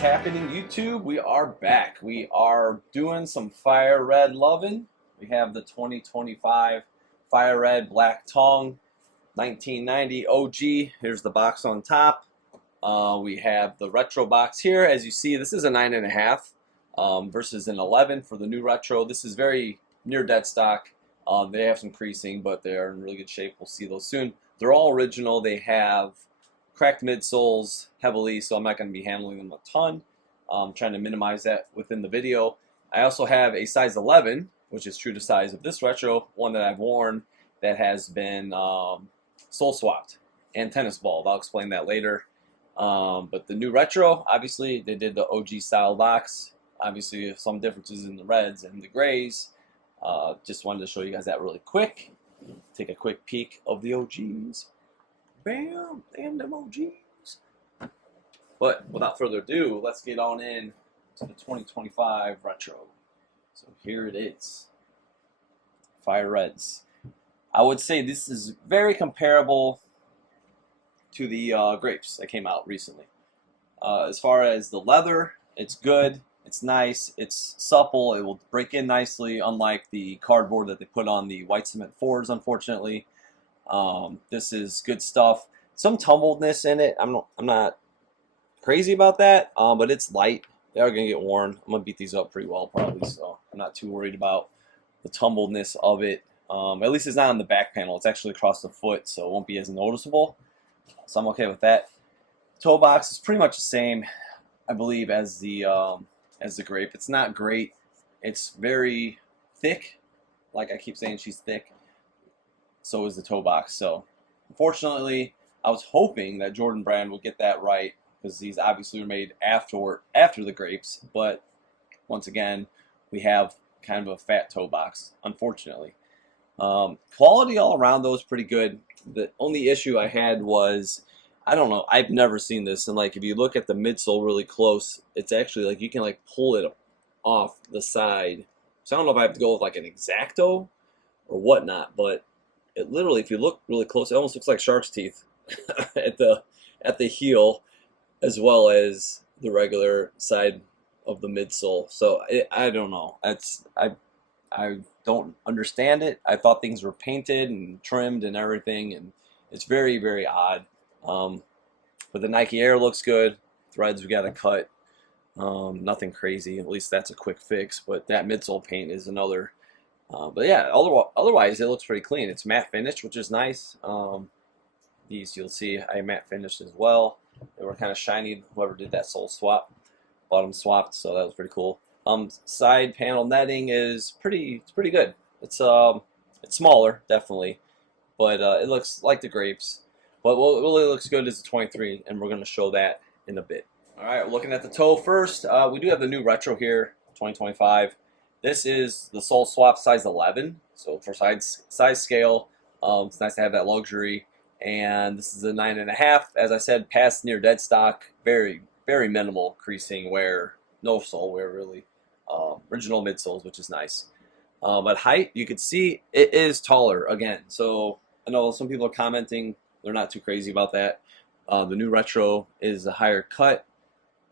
What's happening, YouTube? We are back. We are doing some Fire Red loving. We have the 2025 Fire Red Black Tongue 1990 OG. Here's the box on top. We have the retro box here. As you see, this is a 9.5 versus an 11 for the new retro. This is very near dead stock. They have some creasing, but they're in really good shape. We'll see those soon. They're all original. They have cracked midsoles heavily, so I'm not going to be handling them a ton. I'm trying to minimize that within the video. I also have a size 11, which is true to size of this retro, one that I've worn that has been sole swapped and tennis balled. I'll explain that later. But the new retro, obviously, they did the OG style box. Obviously, some differences in the reds and the grays. Just wanted to show you guys that really quick. Take a quick peek of the OGs. Bam! Damn them OGs. But without further ado, let's get on in to the 2025 retro. So here it is. Fire Reds. I would say this is very comparable to the grapes that came out recently. As far as the leather, it's good. It's nice. It's supple. It will break in nicely, unlike the cardboard that they put on the white cement 4s, unfortunately. This is good stuff. Some tumbledness in it. I'm not crazy about that, but it's light. They are gonna get worn. I'm gonna beat these up pretty well probably, so I'm not too worried about the tumbledness of it. At least it's not on the back panel. It's actually across the foot, so it won't be as noticeable. So I'm okay with that. Toe box is pretty much the same, I believe, as the grape. It's not great. It's very thick. Like I keep saying, she's thick. So is the toe box. So unfortunately, I was hoping that Jordan Brand would get that right, because these obviously were made after the grapes. But once again, we have kind of a fat toe box, unfortunately. Quality all around though is pretty good. The only issue I had was, I don't know, I've never seen this, and like if you look at the midsole really close, it's actually like you can like pull it off the side. So I don't know if I have to go with like an X-Acto or whatnot, but it literally, if you look really close, it almost looks like shark's teeth at the heel, as well as the regular side of the midsole. So I don't know. I don't understand it. I thought things were painted and trimmed and everything, and it's very, very odd. But the Nike Air looks good. Threads we got to cut. Nothing crazy. At least that's a quick fix. But that midsole paint is another. But yeah, otherwise it looks pretty clean. It's matte finish, which is nice. These you'll see I matte finished as well. They were kind of shiny. Whoever did that sole swap, bottom swapped, so that was pretty cool. Side panel netting is pretty good. It's smaller, definitely, but it looks like the grapes. But what really looks good is the 23, and we're going to show that in a bit. All right, looking at the toe first, we do have the new retro here, 2025. This is the sole swap size 11, so for size scale, it's nice to have that luxury. And this is a 9.5. As I said, past near dead stock, very, very minimal creasing wear, no sole wear really. Original midsoles, which is nice. But height, you can see it is taller again. So I know some people are commenting, they're not too crazy about that. The new retro is a higher cut,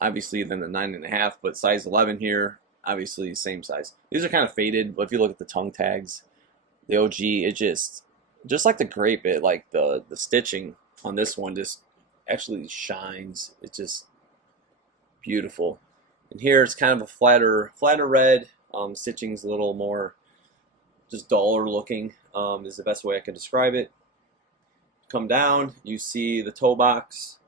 obviously, than the 9.5, but size 11 here, obviously same size. These are kind of faded, but if you look at the tongue tags, the OG, it just like the grape, it like the stitching on this one just actually shines. It's just beautiful. And here it's kind of a flatter red. Stitching's a little more just duller looking, is the best way I could describe it. Come down, you see the toe box,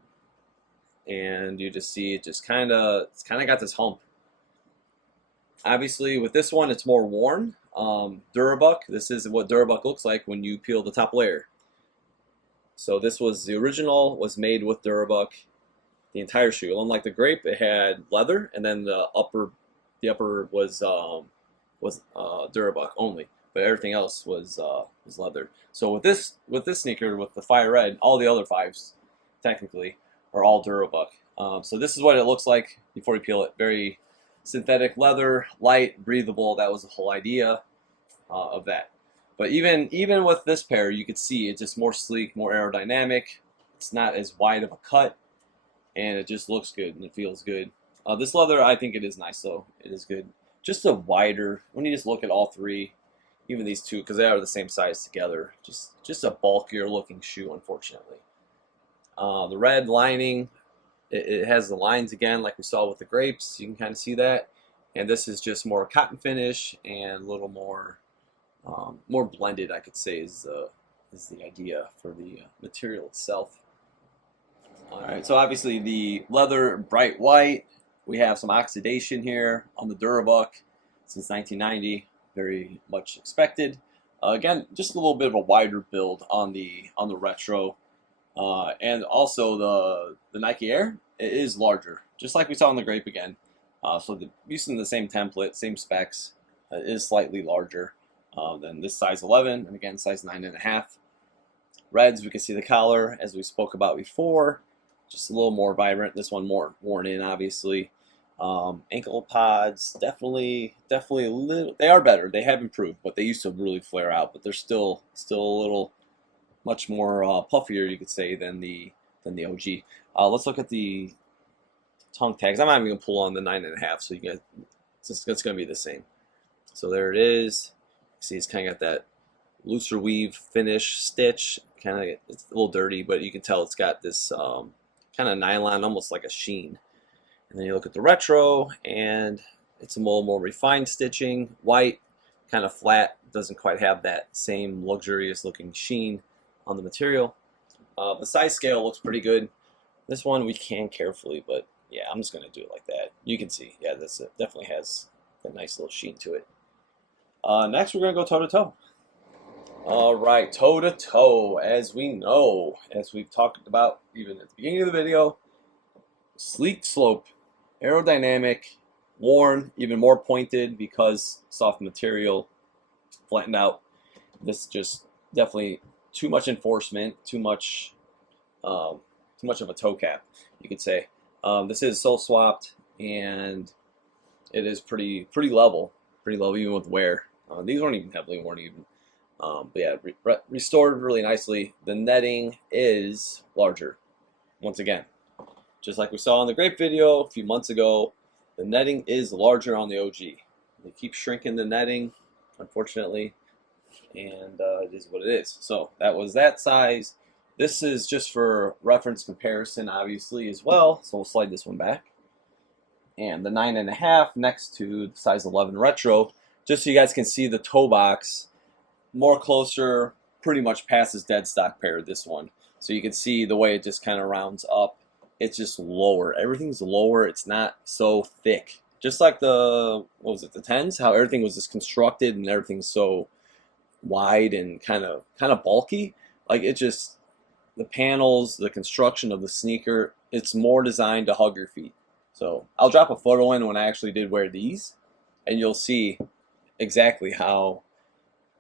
and you just see it's kind of got this hump. Obviously, with this one, it's more worn. Durabuck, this is what Durabuck looks like when you peel the top layer. So this was the original, was made with Durabuck, the entire shoe. Unlike the grape, it had leather, and then the upper was Durabuck only, but everything else was leather. So with this sneaker, with the Fire Red, all the other 5s technically are all Durabuck. So this is what it looks like before you peel it. Very synthetic leather, light, breathable. That was the whole idea of that. But even with this pair, you could see it's just more sleek, more aerodynamic. It's not as wide of a cut, and it just looks good and it feels good. This leather, I think it is nice though. It is good. Just a wider, when you just look at all three, even these two, because they are the same size together, just a bulkier looking shoe, unfortunately. The red lining, it has the lines again, like we saw with the grapes. You can kind of see that. And this is just more cotton finish and a little more more blended, I could say, is the idea for the material itself. All right, so obviously the leather, bright white. We have some oxidation here on the Durabuck since 1990, very much expected. Again, just a little bit of a wider build on the retro, and also the Nike Air, it is larger, just like we saw on the Grape again. So using the same template, same specs, it is slightly larger than this size 11, and again size 9.5. Reds, we can see the collar as we spoke about before, just a little more vibrant. This one more worn in, obviously. Ankle pods, definitely a little. They are better. They have improved, but they used to really flare out. But they're still a little much more puffier, you could say, than the OG. Let's look at the tongue tags. I'm not even gonna pull on the 9.5, so you guys, it's gonna be the same. So there it is. See, it's kind of got that looser weave finish stitch. Kind of, it's a little dirty, but you can tell it's got this kind of nylon, almost like a sheen. And then you look at the retro, and it's a little more refined stitching, white, kind of flat, doesn't quite have that same luxurious looking sheen on the material. The size scale looks pretty good. This one we can carefully, but yeah, I'm just going to do it like that. You can see, yeah, this definitely has a nice little sheen to it. Next, we're going to go toe-to-toe. All right, toe-to-toe, as we know, as we've talked about even at the beginning of the video, sleek slope, aerodynamic, worn, even more pointed because soft material, flattened out. This just definitely too much enforcement, too much of a toe cap, you could say. This is sole swapped, and it is pretty level even with wear. These weren't even heavily worn even. But yeah, restored really nicely. The netting is larger. Once again, just like we saw in the Grape video a few months ago, the netting is larger on the OG. They keep shrinking the netting, unfortunately, and it is what it is. So that was that size. This is just for reference comparison, obviously, as well. So we'll slide this one back. And the 9.5 next to the size 11 retro, just so you guys can see the toe box more closer, pretty much passes dead stock pair, this one. So you can see the way it just kind of rounds up. It's just lower. Everything's lower. It's not so thick. Just like the, what was it, the 10s? How everything was just constructed and everything's so wide and kind of bulky. Like it just, the panels, the construction of the sneaker, it's more designed to hug your feet. So I'll drop a photo in when I actually did wear these, and you'll see exactly how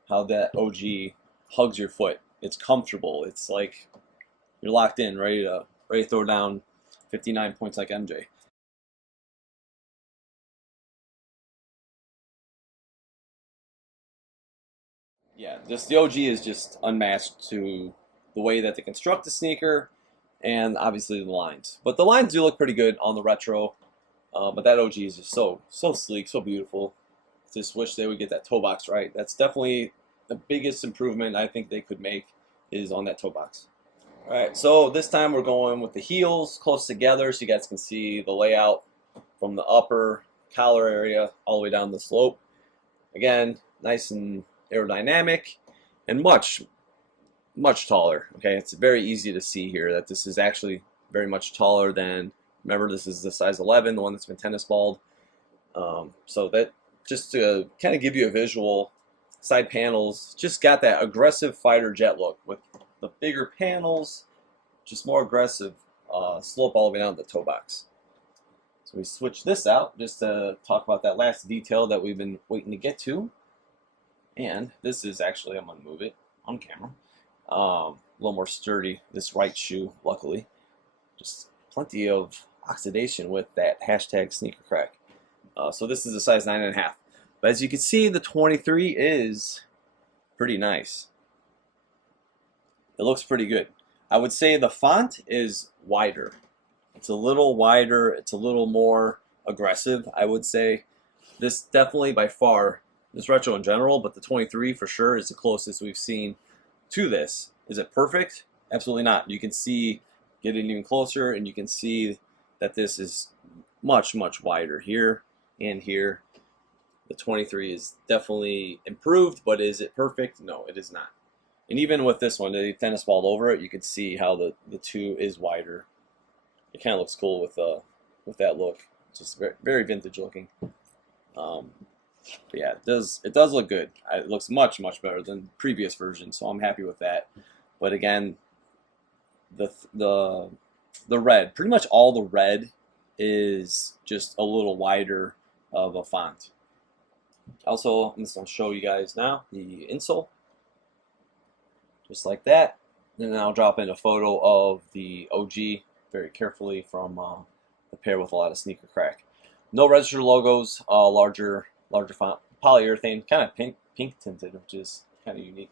that OG hugs your foot. It's comfortable. It's like you're locked in, ready to throw down 59 points like MJ. Yeah, just the OG is just unmatched to the way that they construct the sneaker, and obviously the lines. But the lines do look pretty good on the retro. But that OG is just so sleek, so beautiful. Just wish they would get that toe box right. That's definitely the biggest improvement I think they could make is on that toe box. All right, so this time we're going with the heels close together so you guys can see the layout from the upper collar area all the way down the slope. Again, nice and aerodynamic and much taller. Okay, it's very easy to see here that this is actually very much taller than, remember, this is the size 11, the one that's been tennis balled. So that, just to kind of give you a visual, side panels just got that aggressive fighter jet look with the bigger panels, just more aggressive slope all the way down the toe box. So we switch this out just to talk about that last detail that we've been waiting to get to. And this is actually, I'm going to move it on camera. A little more sturdy, this right shoe, luckily. Just plenty of oxidation with that hashtag sneaker crack. So this is a size 9.5. But as you can see, the 23 is pretty nice. It looks pretty good. I would say the font is wider. It's a little wider. It's a little more aggressive, I would say. This definitely by far, this retro in general, but the 23 for sure is the closest we've seen to this. Is it perfect? Absolutely not. You can see getting even closer, and you can see that this is much, much wider here and here. The 23 is definitely improved, but is it perfect? No, it is not. And even with this one, the tennis ball over it, you can see how the 2 is wider. It kind of looks cool with that look. It's just very, very vintage looking. But yeah, it does look good. It looks much, much better than the previous version, so I'm happy with that. But again, the red, pretty much all the red is just a little wider of a font. Also, I'm just going to show you guys now the insole, just like that. And then I'll drop in a photo of the OG very carefully from the pair with a lot of sneaker crack. No registered logos, larger font, polyurethane, kind of pink tinted, which is kind of unique.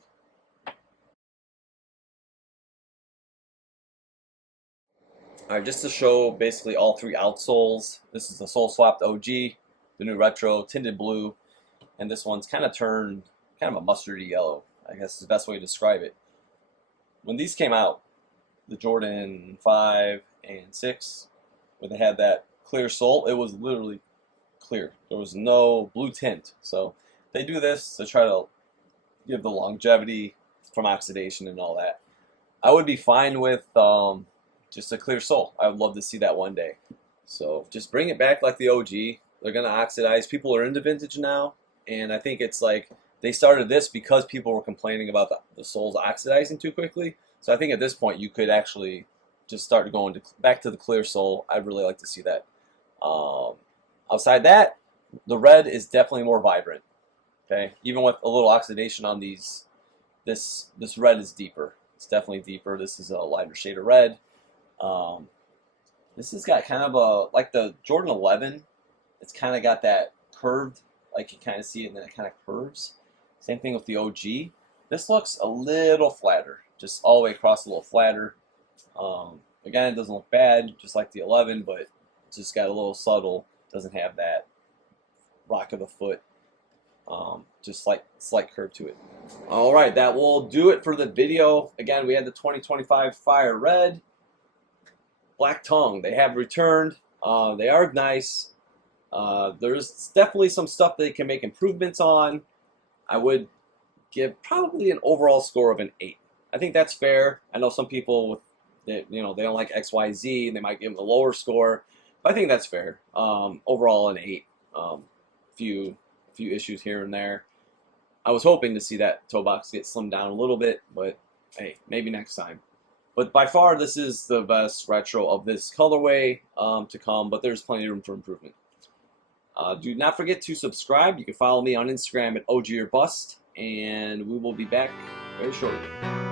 All right, just to show basically all 3 outsoles. This is the sole swapped OG, the new retro tinted blue, and this one's kind of turned kind of a mustardy yellow, I guess is the best way to describe it. When these came out, the Jordan 5 and 6, when they had that clear sole, it was literally clear. There was no blue tint. So they do this to try to give the longevity from oxidation and all that. I would be fine with just a clear sole. I would love to see that one day. So just bring it back like the OG. They're going to oxidize. People are into vintage now, and I think it's like they started this because people were complaining about the soles oxidizing too quickly. So I think at this point you could actually just start going back to the clear sole. I'd really like to see that. Outside that, the red is definitely more vibrant. Okay, even with a little oxidation on these, this red is deeper. It's definitely deeper. This is a lighter shade of red. This has got kind of a, like the Jordan 11, it's kind of got that curved, like you kind of see it and then it kind of curves. Same thing with the OG. This looks a little flatter, just all the way across a little flatter. Again, it doesn't look bad, just like the 11, but it's just got a little subtle, doesn't have that rock of the foot, just slight curve to it. All right, that will do it for the video. Again, we had the 2025 Fire Red, Black Tongue. They have returned. They are nice. There's definitely some stuff they can make improvements on. I would give probably an overall score of an 8. I think that's fair. I know some people, they don't like XYZ, and they might give them a lower score. But I think that's fair. Overall, an 8. Few issues here and there. I was hoping to see that toe box get slimmed down a little bit, but hey, maybe next time. But by far, this is the best retro of this colorway to come, but there's plenty of room for improvement. Do not forget to subscribe. You can follow me on Instagram at OGOrBust, and we will be back very shortly.